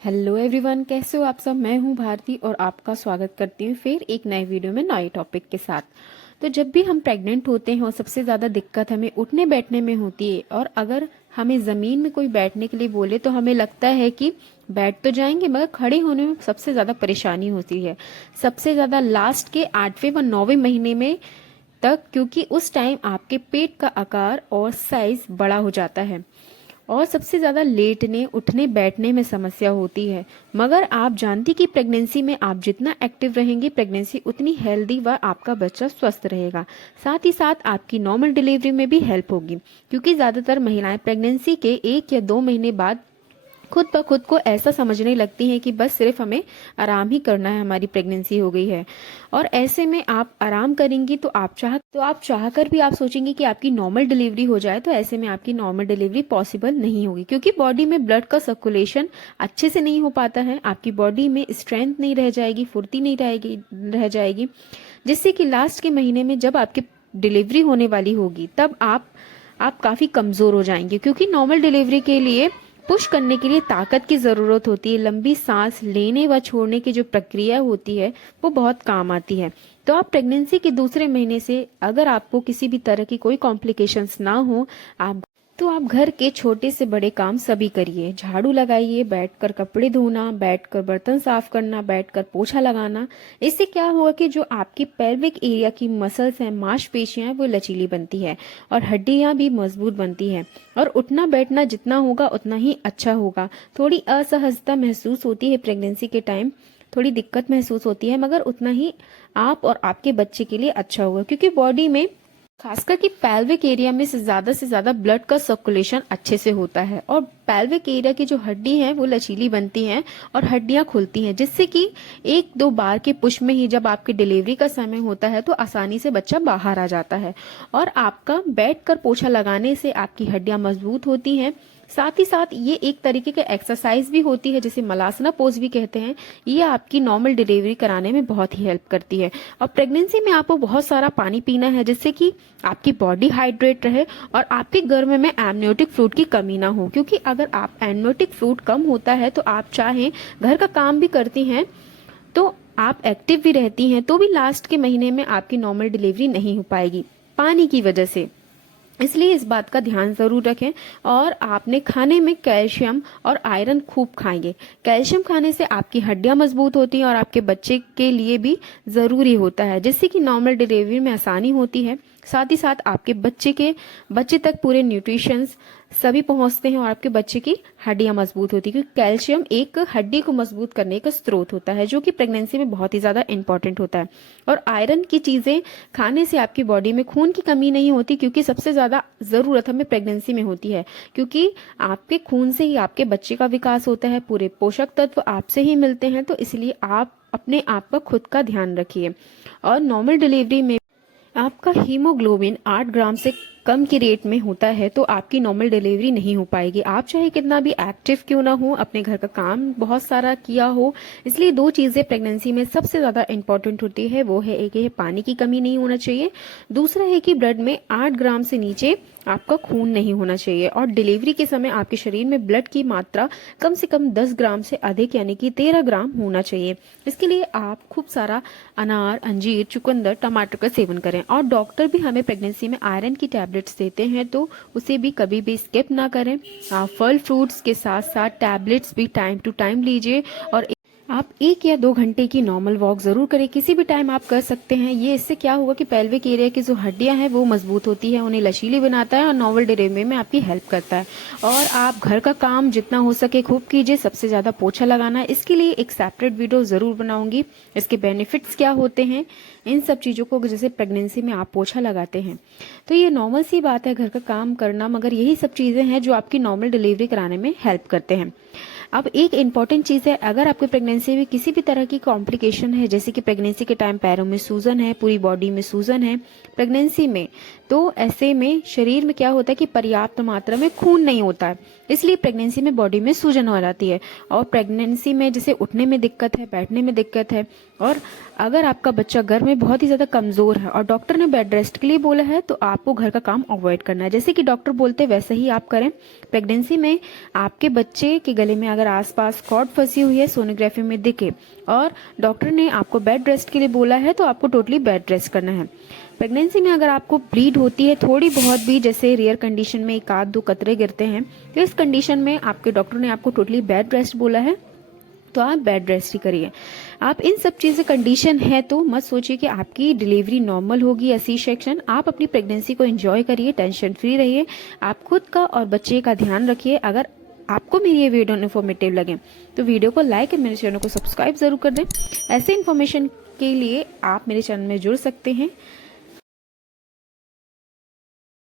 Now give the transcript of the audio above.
Hello everyone, कैसे हो आप सब। मैं हूं भारती और आपका स्वागत करती हूं फिर एक नए वीडियो में नए टॉपिक के साथ। तो जब भी हम प्रेग्नेंट होते हैं और सबसे ज़्यादा दिक्कत हमें उठने बैठने में होती है, और अगर हमें ज़मीन में कोई बैठने के लिए बोले तो हमें लगता है कि बैठ तो जाएंगे मगर खड़े होने में सबसे ज़्यादा परेशानी होती है। सबसे ज़्यादा लास्ट के 8वें व 9वें महीने में तक, क्योंकि उस टाइम आपके पेट का आकार और साइज बड़ा हो जाता है और सबसे ज्यादा लेटने उठने बैठने में समस्या होती है। मगर आप जानती कि प्रेगनेंसी में आप जितना एक्टिव रहेंगे प्रेगनेंसी उतनी हेल्दी व आपका बच्चा स्वस्थ रहेगा। साथ ही साथ आपकी नॉर्मल डिलीवरी में भी हेल्प होगी, क्योंकि ज्यादातर महिलाएं प्रेगनेंसी के 1 या 2 महीने बाद खुद ब खुद को ऐसा समझने लगती हैं कि बस सिर्फ हमें आराम ही करना है, हमारी प्रेगनेंसी हो गई है। और ऐसे में आप आराम करेंगी तो आप चाह कर भी आप सोचेंगी कि आपकी नॉर्मल डिलीवरी हो जाए, तो ऐसे में आपकी नॉर्मल डिलीवरी पॉसिबल नहीं होगी, क्योंकि बॉडी में ब्लड का सर्कुलेशन अच्छे से नहीं हो पाता है। आपकी बॉडी में स्ट्रेंथ नहीं रह जाएगी, फुर्ती नहीं रह जाएगी, जिससे कि लास्ट के महीने में जब आपकी डिलीवरी होने वाली होगी तब आप काफी कमजोर हो जाएंगे, क्योंकि नॉर्मल डिलीवरी के लिए पुश करने के लिए ताकत की ज़रूरत होती है। लंबी सांस लेने व छोड़ने की जो प्रक्रिया होती है वो बहुत काम आती है। तो आप प्रेगनेंसी के दूसरे महीने से अगर आपको किसी भी तरह की कोई कॉम्प्लिकेशंस ना हो, आप घर के छोटे से बड़े काम सभी करिए। झाड़ू लगाइए, बैठकर कपड़े धोना, बैठकर बर्तन साफ करना, बैठकर पोछा लगाना। इससे क्या होगा कि जो आपकी पेल्विक एरिया की मसल्स हैं, मांसपेशियां हैं, वो लचीली बनती है और हड्डियां भी मजबूत बनती हैं। और उठना बैठना जितना होगा उतना ही अच्छा होगा। थोड़ी असहजता महसूस होती है प्रेगनेंसी के टाइम, थोड़ी दिक्कत महसूस होती है, मगर उतना ही आप और आपके बच्चे के लिए अच्छा होगा, क्योंकि बॉडी में खासकर कि पेल्विक एरिया में से ज्यादा ब्लड का सर्कुलेशन अच्छे से होता है। और पेल्विक एरिया की जो हड्डी है वो लचीली बनती हैं और हड्डियां खुलती हैं, जिससे कि 1-2 बार के पुश में ही जब आपकी डिलीवरी का समय होता है तो आसानी से बच्चा बाहर आ जाता है। और आपका बैठकर पोछा लगाने से आपकी हड्डियां मजबूत होती हैं। साथ ही साथ ये एक तरीके की एक्सरसाइज भी होती है, जिसे मलासना पोज भी कहते हैं। ये आपकी नॉर्मल डिलीवरी कराने में बहुत ही हेल्प करती है। और प्रेगनेंसी में आपको बहुत सारा पानी पीना है, जिससे कि आपकी बॉडी हाइड्रेट रहे और आपके गर्भ में एमनियोटिक फ्लूइड की कमी ना हो, क्योंकि अगर आप एमनियोटिक फ्लूइड कम होता है तो आप चाहें घर का काम भी करती हैं तो आप एक्टिव भी रहती हैं, तो भी लास्ट के महीने में आपकी नॉर्मल डिलीवरी नहीं हो पाएगी पानी की वजह से। इसलिए इस बात का ध्यान जरूर रखें। और आपने खाने में कैल्शियम और आयरन खूब खाएंगे। कैल्शियम खाने से आपकी हड्डियां मजबूत होती हैं और आपके बच्चे के लिए भी जरूरी होता है, जिससे कि नॉर्मल डिलीवरी में आसानी होती है। साथ ही साथ आपके बच्चे तक पूरे न्यूट्रिशंस सभी पहुंचते हैं और आपके बच्चे की हड्डियां मजबूत होती है, क्योंकि कैल्शियम एक हड्डी को मजबूत करने का स्रोत होता है, जो कि प्रेगनेंसी में बहुत ही ज्यादा इंपॉर्टेंट होता है। और आयरन की चीजें खाने से आपकी बॉडी में खून की कमी नहीं होती, क्योंकि सबसे ज्यादा जरूरत हमें प्रेगनेंसी में होती है, क्योंकि आपके खून से ही आपके बच्चे का विकास होता है, पूरे पोषक तत्व आपसे ही मिलते हैं। तो इसलिए आप अपने आप का खुद का ध्यान रखिए। और नॉर्मल डिलीवरी में आपका हीमोग्लोबिन 8 ग्राम से कम की रेट में होता है तो आपकी नॉर्मल डिलीवरी नहीं हो पाएगी। आप चाहे कितना भी एक्टिव क्यों ना हो, अपने घर का काम बहुत सारा किया हो। इसलिए 2 चीजें प्रेगनेंसी में सबसे ज्यादा इंपॉर्टेंट होती है, वो है एक है पानी की कमी नहीं होना चाहिए, दूसरा है कि ब्लड में 8 ग्राम से नीचे आपका खून नहीं होना चाहिए। और डिलीवरी के समय आपके शरीर में ब्लड की मात्रा कम से कम 10 ग्राम से अधिक यानी कि 13 ग्राम होना चाहिए। इसके लिए आप खूब सारा अनार, अंजीर, चुकंदर, टमाटर का सेवन करें। और डॉक्टर भी हमें प्रेगनेंसी में आयरन की टैबलेट्स देते हैं, तो उसे भी कभी भी स्किप ना करें। आप फल फ्रूट्स के साथ साथ टैबलेट्स भी टाइम टू टाइम लीजिए। और आप 1 या 2 घंटे की नॉर्मल वॉक जरूर करें, किसी भी टाइम आप कर सकते हैं। ये इससे क्या होगा कि पेल्विक एरिया की जो हड्डियां हैं वो मजबूत होती है, उन्हें लचीली बनाता है और नॉर्मल डिलीवरी में आपकी हेल्प करता है। और आप घर का काम जितना हो सके खूब कीजिए, सबसे ज्यादा पोछा लगाना है। इसके लिए एक सेपरेट वीडियो जरूर बनाऊंगी, इसके बेनिफिट्स क्या होते हैं इन सब चीजों को, जैसे प्रेगनेंसी में आप पोछा लगाते हैं। तो ये नॉर्मल सी बात है घर का काम करना, मगर यही सब चीजें हैं जो आपकी नॉर्मल डिलीवरी कराने में हेल्प करते हैं। अब एक इम्पॉर्टेंट चीज है, अगर आपकी प्रेगनेंसी में किसी भी तरह की कॉम्प्लिकेशन है, जैसे कि प्रेगनेंसी के टाइम पैरों में सूजन है, पूरी बॉडी में सूजन है प्रेगनेंसी में, तो ऐसे में शरीर में क्या होता है कि पर्याप्त मात्रा में खून नहीं होता है, इसलिए प्रेगनेंसी में बॉडी में सूजन हो जाती है। और प्रेगनेंसी में जैसे उठने में दिक्कत है, बैठने में दिक्कत है, और अगर आपका बच्चा घर में बहुत ही ज्यादा कमजोर है और डॉक्टर ने बेड रेस्ट के लिए बोला है, तो आपको घर का काम अवॉइड करना है। जैसे कि डॉक्टर बोलते हैं वैसे ही आप करें। प्रेगनेंसी में आपके बच्चे के गले में अगर आसपास कॉर्ड फंसी हुई है, सोनोग्राफी में दिखे और डॉक्टर ने आपको बेड रेस्ट के लिए बोला है, तो आपको टोटली बेड रेस्ट करना है। प्रेगनेंसी में अगर आपको ब्लीड होती है थोड़ी बहुत भी, जैसे रेयर कंडीशन में 1-2 कतरे गिरते हैं, तो इस कंडीशन में आपके डॉक्टर ने आपको टोटली बेड रेस्ट बोला है, तो आप बेड रेस्ट ही करिए। आप इन सब चीज़ें कंडीशन है तो मत सोचिए कि आपकी डिलीवरी नॉर्मल होगी या सी सेक्शन। आप अपनी प्रेगनेंसी को एंजॉय करिए, टेंशन फ्री रहिए, आप खुद का और बच्चे का ध्यान रखिए। अगर आपको मेरी ये वीडियो इन्फॉर्मेटिव लगे तो वीडियो को लाइक और मेरे चैनल को सब्सक्राइब जरूर कर दें। ऐसे इन्फॉर्मेशन के लिए आप मेरे चैनल में जुड़ सकते हैं।